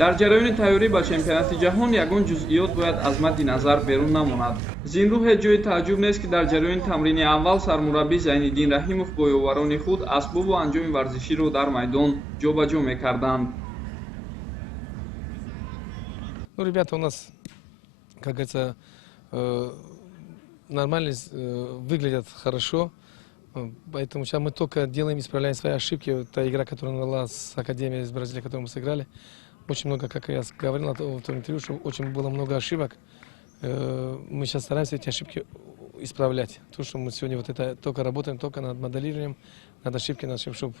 дар ҷараёни тайёрӣ ба чемпионати ҷаҳон ягон ҷузъиёт бояд аз мадди назар берун намонад. Зинрӯ ҳеҷ ҷои тааҷҷуб нест, ки дар ҷараёни тамрини аввал сармураббӣ Зайниддин Раҳимов бо ёварони худ асбобу анҷоми варзиширо дар майдон ҷобаҷо мекарданд. Ну, ребята у нас, как говорится, нормально выглядят хорошо. Поэтому сейчас мы только делаем, исправляем свои ошибки. Та игра, которая была с Академией из Бразилии, которую мы сыграли, очень много, как я говорил в том интервью, что очень было много ошибок. Мы сейчас стараемся эти ошибки исправлять. То, что мы сегодня вот это только работаем, только над моделированием, над ошибками, чтобы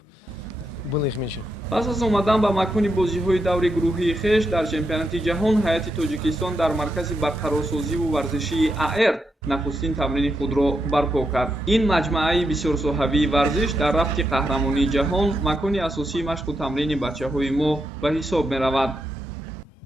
было их меньше. Пас аз омадан ба макони бозиҳои даври гурӯҳии хеш дар чемпионати ҷаҳон, ҳайати Тоҷикистон дар маркази барқарорсозиву варзишии АР нахустин тамрини худро барпо кард. Ин маҷмӯаи бисёрсоҳавии варзиш дар рафти қаҳрамонии ҷаҳон макони асосии машқу тамрини бачаҳои мо ба ҳисоб меравад.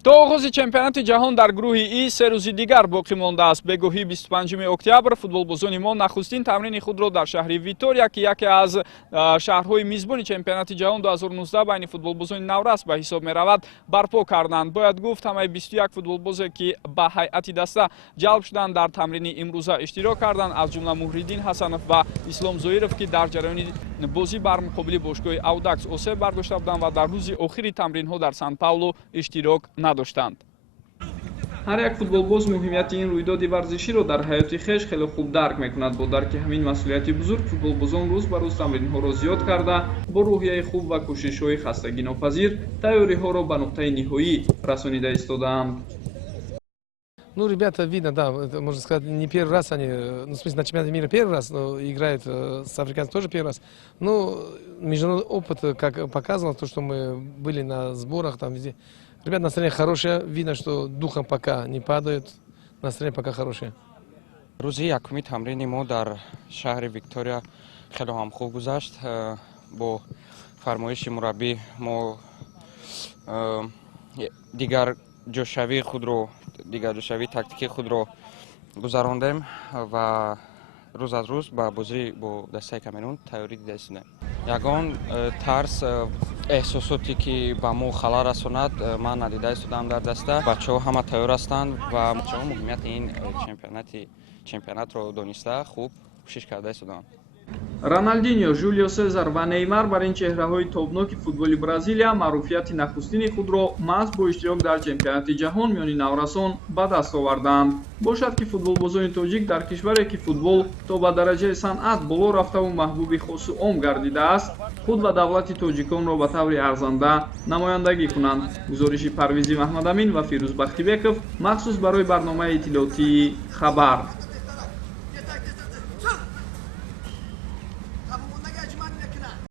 то оғози чемпионати ҷаҳон дар гурӯҳи И 3 рӯзи дигар боқӣ мондааст. Бегоҳии 25 октябр футболбозони мо нахустин тамрини худро дар шаҳри Витория, ки яке аз шаҳрҳои мизбони чемпионати ҷаҳон 2019 байни футболбозони наврас ба ҳисоб меравад, барпо карданд. Бояд гуфт ҳамаи 21 футболбозе, ки ба ҳайати даста ҷалб шуданд, дар тамрини имрӯза иштирок карданд, аз ҷумла Муҳриддин Ҳасанов ва Ислом Зоиров, ки дар ҷараёни бозӣ бар муқобили бошгоҳи Аудакс осеб бардошта буданд ва дар рӯзи охири тамринҳо дар Сан-Паулу иштирок надоштанд. ҳар як футболбоз муҳимияти ин рӯйдоди варзиширо дар ҳаёти хеш хеле хуб дарк мекунад. Бо дарки ҳамин масъулияти бузург, футболбозон рӯз ба рӯз тамринҳоро зиёд карда, бо рӯҳияи хуб ва кӯшишҳои хастагинопазир тайёриҳоро ба нуқтаи ниҳоӣ расонида истодаанд. Ну, ребята, видно, да, это, можно сказать, не первый раз они, ну, в смысле, на чемпионате мира первый раз, но играют с африканцами тоже первый раз. Ну, международный опыт, как показывал, то, что мы были на сборах, там везде. Ребята, настроение хорошее, видно, что духом пока не падают, настроение пока хорошее. рӯзи якуми тамрини мо дар шаҳри Виктория хеле ҳам хуб гузашт. Бо фармоиши мураббӣ мо дигар ҷӯшавии тактикии худро гузарондем ва рӯз аз рӯз ба бозӣ бо дастаи Камерун тайёрӣ дида истодем. Ягон тарс, эҳсосоте, ки ба мо халал расонад, ман надида истодам дар даста. Бачаҳо ҳама тайёр ҳастанд ва бачаҳо муҳимияти ин чемпионатро дониста хуб кӯшиш карда истоданд. Роналдиньо, Жулио Сезар ва Неймар бар ин чеҳраҳои тобноки футболи Бразилия маъруфияти нахустини худро маҳз бо иштирок дар чемпионати ҷаҳон миёни наврасон ба даст оварданд. Бошад, ки футболбозони тоҷик дар кишваре, ки футбол то ба дараҷаи санъат боло рафтаву маҳбуби хосу ом гардидааст, худ ва давлати тоҷиконро ба таври арзанда намояндагӣ кунанд. Гузориши Парвизи Маҳмадамин ва Фирӯз Бахтибеков махсус барои барномаи иттилоотии Хабар.